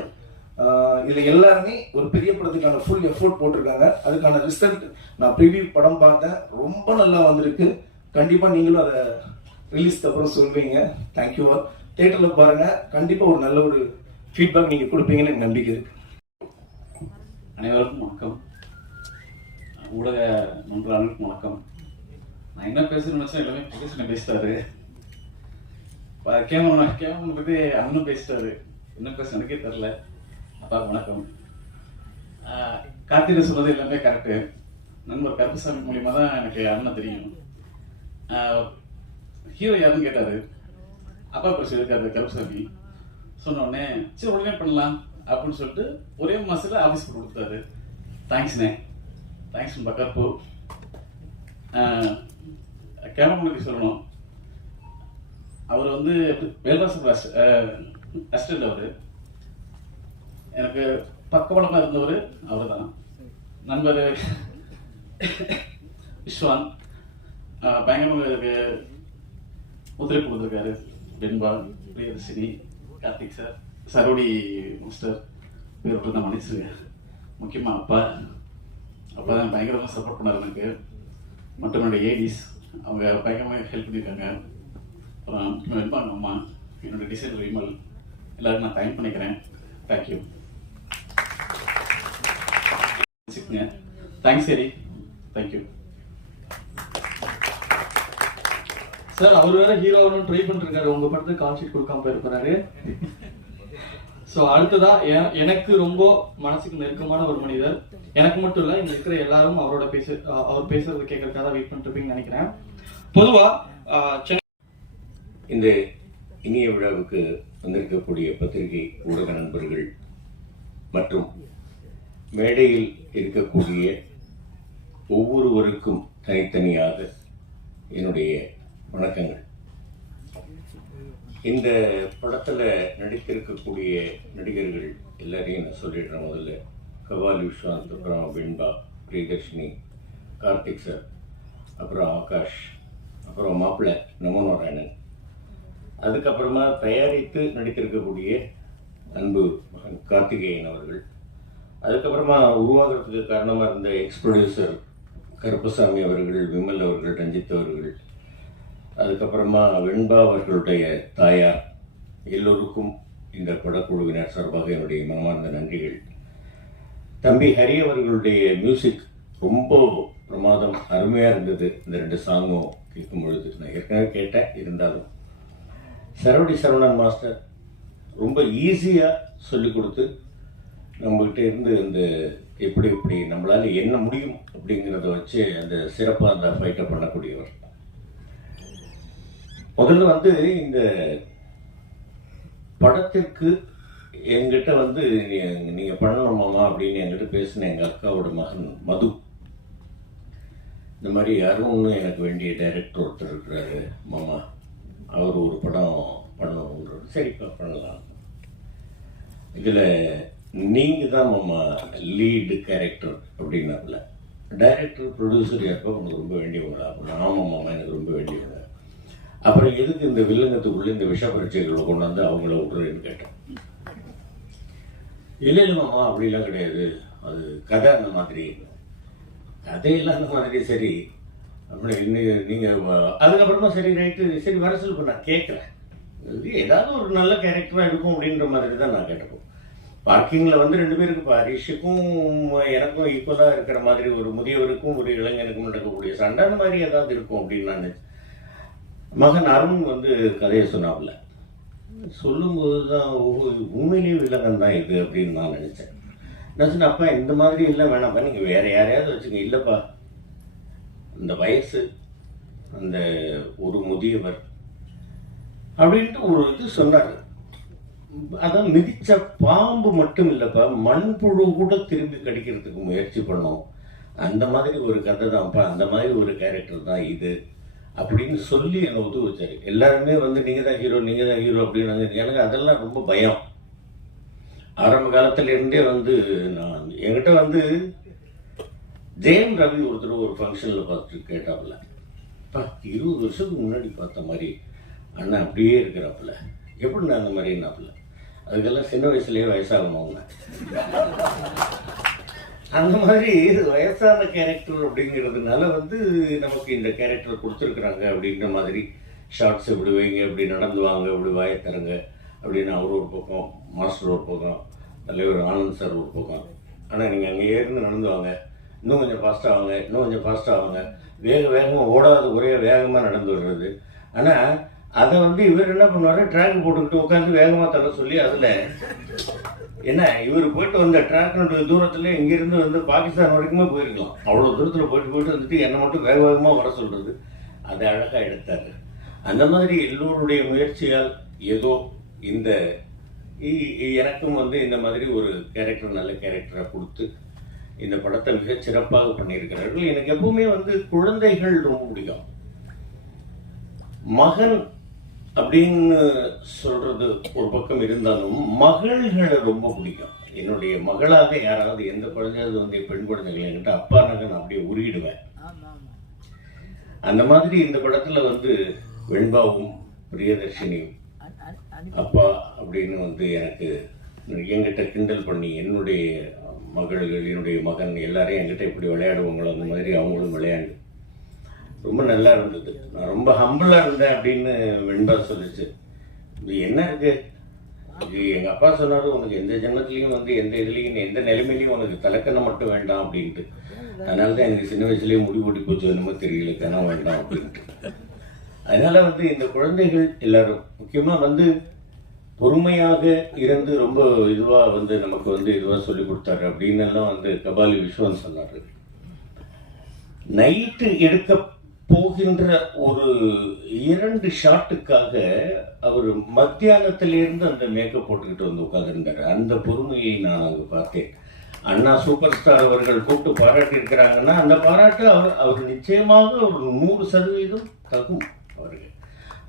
இதுல எல்லாருமே ஒரு பெரிய படத்துக்கான ஃபுல் எஃபோர்ட் போட்டிருக்காங்க. அதுக்கான ரிசல்ட் நான் ப்ரிவியூ படம் பார்த்தேன், ரொம்ப நல்லா வந்திருக்கு. கண்டிப்பா நீங்களும் அதை ரிலீஸ்க்கு அப்புறம் சொல்வீங்க. Thank you all. தியேட்டர்ல பாருங்க, கண்டிப்பா ஒரு நல்ல ஒரு ஃபீட்பேக் நீங்க கொடுப்பீங்கன்னு எனக்கு நம்பிக்கை இருக்கு. அனைவருக்கும் வணக்கம். ஊடக நண்பர் அனைவருக்கும் வணக்கம். நான் என்ன பேசுறேன்னு நினைச்சா எல்லாமே பேசிட்டாரு. கேமரா பத்தி அண்ணனும் பேசிட்டாரு. என்ன பேச எனக்கே தெரியல. அப்பா வணக்கம். கார்த்திகை சொன்னது எல்லாமே கரெக்டு. நண்பர் கருப்பசாமி மூலியமா தான் எனக்கு அண்ணன் தெரியும். ஹீரோ யாருன்னு கேட்டாரு. அப்பா பேசி இருக்காரு கருப்பசாமி. சொன்ன உடனே சரி உடனே பண்ணலாம் அப்படின்னு சொல்லிட்டு ஒரே மாசத்துல ஆஃபீஸ் கொடுத்தாரு. தேங்க்ஸ்ண்ணே, தேங்க்ஸ் கருப்பு. கேமராமேனுக்கு சொல்லணும், அவர் வந்து வேல்வாசம் அசிஸ்டன்ட். அவர் எனக்கு பக்கபலமா இருந்தவர் அவர் தான். நண்பர் விஸ்வான் பயங்கரமாக முத்திரை கொடுத்துருக்காரு. வெண்பா, பிரியதர்ஷினி, கார்த்திக் சார், சரோடி மாஸ்டர், பேர் தான் மன்னிச்சிருக்காரு. முக்கியமாக அப்பா தான் பயங்கரமாக சப்போர்ட் பண்ணார் எனக்கு. மற்றும் என்னோடய ஏடிஸ் அவங்க பயங்கரமாக ஹெல்ப் பண்ணியிருக்காங்க. அப்புறம் வெண்பாங்க அம்மா, என்னோடய டிசைனர் விமல், எல்லாருக்கும் நான் தேங்க் பண்ணிக்கிறேன். தேங்க்யூ. தேங்க்ஸ் சரி, தேங்க்யூ. சார் அவர் வேற ஹீரோன்னு ட்ரை பண்ணிருக்காரு, உங்க படத்துக்கு கால் ஷீட் கொடுக்காம போயிருக்கிறாரு. ஸோ அடுத்ததா எனக்கு ரொம்ப மனசுக்கு நெருக்கமான ஒரு மனிதர், எனக்கு மட்டும் இல்லை இங்க இருக்கிற எல்லாரும் அவர் பேசுறது கேட்கறதுக்காக வெயிட் பண்ணிட்டு இருப்பீங்கன்னு நினைக்கிறேன். பொதுவா இந்த இனிய விழாவுக்கு வந்திருக்கக்கூடிய பத்திரிகை ஊடக நண்பர்கள் மற்றும் மேடையில் இருக்கக்கூடிய ஒவ்வொருவருக்கும் தனித்தனியாக என்னுடைய வணக்கங்கள். இந்த படத்தில் நடித்திருக்கக்கூடிய நடிகர்கள் எல்லாரையும் நான் சொல்லிடுறேன். முதல்ல கபாலி விஸ்வாந்த், அப்புறம் வெண்பா, பிரியதர்ஷினி, கார்த்திக் சார், அப்புறம் ஆகாஷ், அப்புறம் மாப்பிள்ளை நமோநாராயணன், அதுக்கப்புறமா தயாரித்து நடித்திருக்கக்கூடிய அன்பு மகன் கார்த்திகேயன் அவர்கள், அதுக்கப்புறமா உருவாகிறதுக்கு காரணமாக இருந்த எக்ஸ்ப்ரொடியூசர் கருப்பசாமி அவர்கள், விமல் அவர்கள், ரஞ்சித் அவர்கள், அதுக்கப்புறமா வெண்பா அவர்களுடைய தாயார், எல்லோருக்கும் இந்த படக்குழுவினர் சார்பாக என்னுடைய மனமார்ந்த நன்றிகள். தம்பி ஹரி அவர்களுடைய மியூசிக் ரொம்ப பிரமாதம், அருமையாக இருந்தது. இந்த 2 சாங்கும் கேட்கும் பொழுது நான் ஏற்கனவே கேட்டேன், இருந்தாலும் சரவடி சரவணன் மாஸ்டர் ரொம்ப ஈஸியாக சொல்லிக் கொடுத்து நம்மகிட்ட இருந்து அந்த எப்படி நம்மளால என்ன முடியும் அப்படிங்கிறத வச்சு அந்த சிறப்பாக அந்த ஃபைட்டை பண்ணக்கூடியவர். முதல்ல இந்த படத்திற்கு என்கிட்ட நீங்க பண்ணணுமாமா அப்படின்னு என்கிட்ட பேசின எங்க அக்காவோட மகன் மது, இந்த மாதிரி யாரும் ஒன்றும் எனக்கு வேண்டிய டைரக்டர் ஒருத்தர் இருக்கிறாரு மாமா, அவர் ஒரு படம் பண்ணணுன்றது. சரிப்பா பண்ணலாம், இதில் நீங்கள் தான் மாமா லீடு கேரக்டர் அப்படின்னாப்புல. டைரக்டர் ப்ரொடியூசர் யாருப்பா உனக்கு ரொம்ப வேண்டியவங்களா? ஆமாம் மாமா எனக்கு ரொம்ப வேண்டியவங்க. அப்புறம் எதுக்கு இந்த வில்லங்கத்துக்குள்ளே இந்த விஷ பரீட்சைகளை கொண்டு வந்து அவங்கள விட்டுறேன்னு கேட்டேன். இல்லை மாமா அப்படிலாம் கிடையாது, அது கதை அந்த மாதிரி. கதையெல்லாம் அந்த மாதிரி சரி அப்படி நீங்கள் அதுக்கப்புறமா சரி ரைட்டு சரி வர சொல்லி நான் கேட்குறேன், ஏதாவது ஒரு நல்ல கேரக்டராக இருக்கும் அப்படின்ற மாதிரி தான் நான் கேட்டப்போ. பார்க்கிங்கில் 2 பேருக்கு இப்போ ஹரிஷுக்கும் எனக்கும் ஈக்குவலாக இருக்கிற மாதிரி, ஒரு முதியவருக்கும் ஒரு இளைஞனுக்கும் நடக்கக்கூடிய சண்டை அந்த மாதிரி ஏதாவது இருக்கும் அப்படின்னு நான் நினச்சேன். மகன் அருண் கதையை சொன்னாப்புல, சொல்லும்போது தான் உண்மையிலேயே வில்லங்கன் தான் இது அப்படின்னு நான் நினச்சேன். நான் சொன்னேன், அப்பா இந்த மாதிரி இல்லை வேணாப்பா, நீங்கள் வேற யாரையாவது வச்சுங்க. இல்லைப்பா, அந்த வயசு, அந்த ஒரு முதியவர் அப்படின்ட்டு ஒரு இது சொன்னார். அதான் மிதிச்ச பாம்பு மட்டும் இல்லைப்பா, மண்புழு கூட திரும்பி கடிக்கிறதுக்கு முயற்சி பண்ணோம். அந்த மாதிரி ஒரு கதை தான்ப்பா, அந்த மாதிரி ஒரு கேரக்டர் தான் இது அப்படின்னு சொல்லி என்னை உதவி வச்சாரு. எல்லாருமே நீங்கள் தான் ஹீரோ அப்படின்னு. எனக்கு அதெல்லாம் ரொம்ப பயம். ஆரம்ப காலத்துல இருந்தே நான் என்கிட்ட ஜெயம் ரவி ஒருத்தர் ஒரு ஃபங்க்ஷனில் பார்த்துட்டு கேட்டாப்புல, 20 வருஷத்துக்கு முன்னாடி பார்த்த மாதிரி அண்ணா அப்படியே இருக்கிறாப்புல, எப்படி நான் அந்த மாதிரினாப்புல. அதுக்கெல்லாம் சின்ன வயசுலேயே வயசாகணும்னா அந்த மாதிரி வயசான கேரக்டர் அப்படிங்கிறதுனால நமக்கு இந்த கேரக்டர் கொடுத்துருக்குறாங்க அப்படின்ற மாதிரி. ஷார்ட்ஸ் இப்படி வைங்க, இப்படி நடந்து வாங்க, இப்படி வாயை தருங்க அப்படின்னு அவர் ஒரு பக்கம், மாஸ்டர் ஒரு பக்கம், தலைவர் ஆனந்த் சார் ஒரு பக்கம். ஆனால் நீங்கள் அங்கே இருந்து நடந்து வாங்க, இன்னும் கொஞ்சம் ஃபாஸ்ட்டாக வாங்க, இன்னும் கொஞ்சம் ஃபாஸ்ட்டாக வாங்க, வேகமாக ஓடாத ஒரே வேகமாக நடந்து வர்றது. ஆனால் அதை இவர் என்ன பண்ணுவார், ட்ராக் போட்டுக்கிட்டு உட்காந்து வேகமாக தள்ள சொல்லி அதில் என்ன இவர் போயிட்டு வந்த ட்ராக்னுடைய தூரத்தில் இங்கிருந்து பாகிஸ்தான் வரைக்குமே போயிருக்கலாம். அவ்வளோ தூரத்தில் போயிட்டு வந்துட்டு என்னை மட்டும் வேக வேகமாக வர சொல்கிறது, அதை அழகாக எடுத்தார். அந்த மாதிரி எல்லோருடைய முயற்சியால் ஏதோ இந்த எனக்கும் இந்த மாதிரி ஒரு கேரக்டர், நல்ல கேரக்டரை கொடுத்து இந்த படத்தை மிகச் சிறப்பாக பண்ணியிருக்கிறார்கள். எனக்கு எப்பவுமே குழந்தைகள் ரொம்ப பிடிக்கும். மகன் அப்படின்னு சொல்றது ஒரு பக்கம் இருந்தாலும் மகள்களை ரொம்ப பிடிக்கும். என்னுடைய மகளாக யாராவது எந்த குழந்தையாவது பெண் குழந்தைகள் என்கிட்ட அப்பா நான் அப்படியே உருகிடுவேன். அந்த மாதிரி இந்த படத்துல வெண்பாவும் பிரியதர்ஷினியும் அப்பா அப்படின்னு எனக்கு என்கிட்ட கிண்டல் பண்ணி என்னுடைய மகள்கள், என்னுடைய மகன் எல்லாரையும் என்கிட்ட இப்படி விளையாடுவாங்களோ அந்த மாதிரி அவங்களும் விளையாண்டு ரொம்ப நல்லா இருந்தது. நான் ரொம்ப ஹம்பிளாக இருந்தேன் அப்படின்னு வெண்பா சொல்லிச்சு. இது என்ன இருக்கு, இது எங்கள் அப்பா சொன்னார், உனக்கு எந்த ஜென்மத்திலையும் வந்து எந்த இதுலேயும் எந்த நிலைமையிலையும் உனக்கு தலைக்கணம் மட்டும் வேண்டாம் அப்படின்ட்டு. அதனால தான் எனக்கு சின்ன வயசுலேயே முடி ஓட்டி போச்சு என்னமோ தெரியல, கணம் வேண்டாம் அப்படின்ட்டு. அதனால வந்து இந்த குழந்தைகள் எல்லாரும் முக்கியமாக வந்து பொறுமையாக இருந்து ரொம்ப இதுவாக வந்து நமக்கு வந்து இதுவாக சொல்லி கொடுத்தாரு அப்படின்னு எல்லாம் வந்து கபாலி விஸ்வன் சொன்னார். நைட்டு எடுக்க போகின்ற ஒரு 2 ஷாட்டுக்காக அவர் மத்தியானத்திலிருந்து அந்த மேக்கப் போட்டுக்கிட்டு வந்து உட்காந்துருந்தார். அந்த பொறுமையை நான் அங்கே பார்த்தேன். அண்ணா சூப்பர் ஸ்டார் அவர்கள் கூப்பிட்டு பாராட்டி இருக்கிறாங்கன்னா அந்த பாராட்டு அவர் நிச்சயமாக ஒரு 100% தகும் அவருக்கு.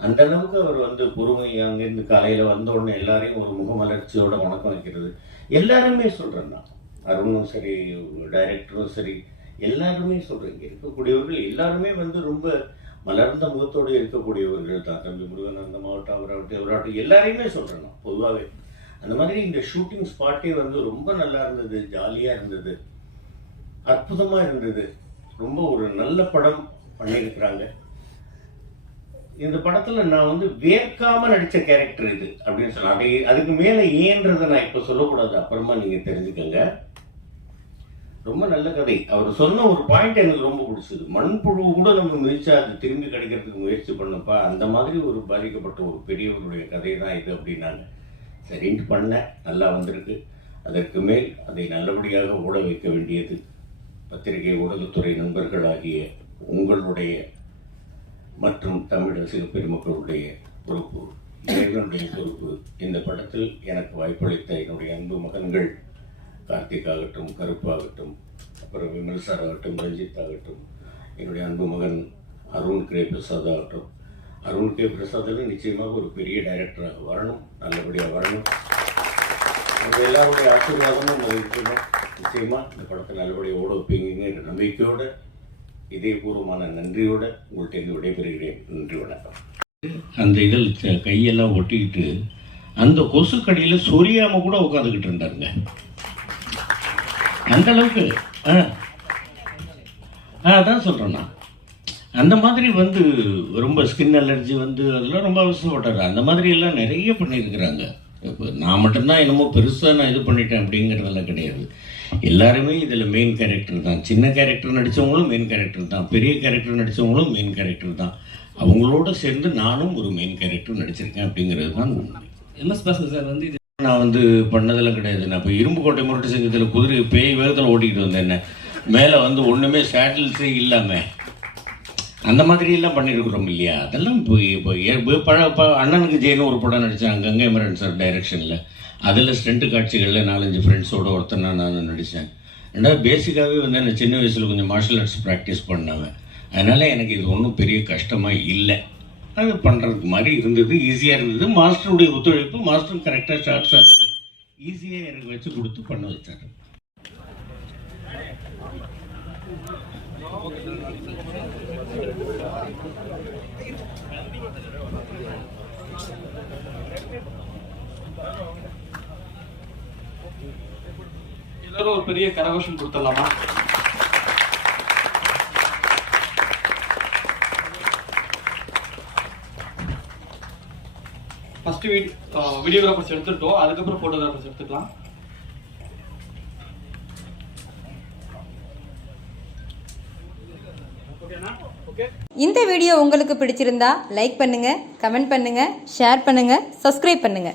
அந்த அளவுக்கு அவர் வந்து பொறுமை. அங்கேருந்து காலையில் வந்த உடனே எல்லாரையும் ஒரு முகமலர்ச்சியோட வணக்கம் வைக்கிறது. எல்லாருமே சொல்கிறேன் நான், அருணும் சரி, டைரக்டரும் சரி, எல்லாருமே சொல்கிறேன். இங்கே இருக்கக்கூடியவர்கள் எல்லாருமே வந்து ரொம்ப மலர்ந்த முகத்தோடு இருக்கக்கூடியவர்கள் தான். தம்பி முருகன் அந்த மாவட்டம் அவராகட்டும் எல்லாரையுமே சொல்கிறேன் நான் பொதுவாகவே. அந்த மாதிரி இந்த ஷூட்டிங் ஸ்பாட்டே வந்து ரொம்ப நல்லா இருந்தது, ஜாலியாக இருந்தது, அற்புதமாக இருந்தது. ரொம்ப ஒரு நல்ல படம் பண்ணியிருக்கிறாங்க. இந்த படத்தில் நான் வந்து வேர்க்காம நடித்த கேரக்டர் இது அப்படின்னு சொன்னேன். அதுக்கு மேலே ஏன்றதை நான் இப்போ சொல்லக்கூடாது, அப்புறமா நீங்கள் தெரிஞ்சுக்கங்க. ரொம்ப நல்ல கதை. அவர் சொன்ன ஒரு பாயிண்ட் எனக்கு ரொம்ப பிடிச்சது. மண்புழு கூட நம்ம மிதிச்சா அது திரும்பி கிடைக்கிறதுக்கு முயற்சி பண்ணப்பா, அந்த மாதிரி ஒரு பாதிக்கப்பட்ட ஒரு பெரியவருடைய கதை தான் இது அப்படின்னாங்க. சரின்ட்டு பண்ணேன், நல்லா வந்திருக்கு. அதற்கு மேல் அதை நல்லபடியாக ஓட வைக்க வேண்டியது பத்திரிகை ஊடகத்துறை நண்பர்களாகிய உங்களுடைய மற்றும் தமிழ் ரசிக பெருமக்களுடைய பொறுப்பு, இறைவனுடைய பொறுப்பு. இந்த படத்தில் எனக்கு வாய்ப்பளித்த என்னுடைய அன்பு மகன்கள் கார்த்திக் ஆகட்டும், கருப்பாகட்டும், அப்புறம் விமல் சார் ஆகட்டும், ரஞ்சித் ஆகட்டும், என்னுடைய அன்பு மகன் அருண் கே பிரசாத் ஆகட்டும். அருண் கே பிரசாத்தில் நிச்சயமாக ஒரு பெரிய டைரக்டராக வரணும், நல்லபடியாக வரணும். உங்கள் எல்லாருடைய ஆசீர்வாதமும் இருக்கணும். நிச்சயமாக இந்த படத்தை நல்லபடியாக ஓட வைப்பீங்கிற நம்பிக்கையோடு, இதயபூர்வமான நன்றியோடு உங்கள்கிட்ட விடைபெறுகிறேன். நன்றி, வணக்கம். அந்த இதில் கையெல்லாம் ஒட்டிக்கிட்டு அந்த கொசு கடியில் சொரியாம கூட உட்காந்துக்கிட்டு இருந்தாருங்க. அந்த அளவுக்கு அதான் சொல்கிறேன் நான். அந்த மாதிரி வந்து ரொம்ப ஸ்கின் அலர்ஜி வந்து அதெல்லாம் ரொம்ப அவசரப்பட்டார். அந்த மாதிரி எல்லாம் நிறைய பண்ணியிருக்கிறாங்க. இப்போ நான் மட்டும்தான் என்னமோ பெருசாக நான் இது பண்ணிட்டேன் அப்படிங்கிறதெல்லாம் கிடையாது. எல்லாருமே இதில் மெயின் கேரக்டர் தான். சின்ன கேரக்டர் நடித்தவங்களும் மெயின் கேரக்டர் தான், பெரிய கேரக்டர் நடித்தவங்களும் மெயின் கேரக்டர் தான். அவங்களோட சேர்ந்து நானும் ஒரு மெயின் கேரக்டர் நடிச்சிருக்கேன் அப்படிங்கிறது தான் உண்மை. எம்எஸ் பாஸ்கர் சார் வந்து நான் வந்து பண்ணதெல்லாம் கிடையாது. நான் இப்போ இரும்புக்கோட்டை முரட்டு சங்கத்தில் குதிரை பேய் வேகத்தில் ஓட்டிக்கிட்டு வந்தேன். என்ன மேலே வந்து ஒன்றுமே சேட்டில்ஸே இல்லாமல் அந்த மாதிரியெல்லாம் பண்ணியிருக்கிறோம் இல்லையா. அதெல்லாம் இப்போ அண்ணனுக்கு ஜெயின்னு ஒரு படம் நடித்தேன், கங்கை மரன் சார் டைரக்ஷனில். அதில் ஸ்டண்ட் காட்சிகளில் 4-5 ஃப்ரெண்ட்ஸோடு ஒருத்தனா நான் நடித்தேன். ரெண்டாவது பேசிக்காகவே வந்து நான் சின்ன வயசில் கொஞ்சம் மார்ஷல் ஆர்ட்ஸ் ப்ராக்டிஸ் பண்ணாங்க. அதனால் எனக்கு இது ஒன்றும் பெரிய கஷ்டமாக இல்லை. அது பண்ணுறதுக்கு மாதிரி இருந்தது, ஈஸியாக இருந்தது. மாஸ்டருடைய ஒத்துழைப்பு, மாஸ்டர் கரெக்டாக ஷார்ட்ஸாக இருக்குது, ஈஸியாக எனக்கு வச்சு கொடுத்து பண்ண வச்சார். எல்லாரும் ஒரு பெரிய கரகோஷம் கொடுத்துடலாமா? ஃபர்ஸ்ட் வீடியோகிராஃபர்ஸ் எடுத்துட்டோம், அதுக்கப்புறம் போட்டோகிராஃபர்ஸ் எடுத்துக்கலாம். இந்த வீடியோ உங்களுக்கு பிடிச்சிருந்தா லைக் பண்ணுங்க, கமெண்ட் பண்ணுங்க, ஷேர் பண்ணுங்க, சப்ஸ்கிரைப் பண்ணுங்க.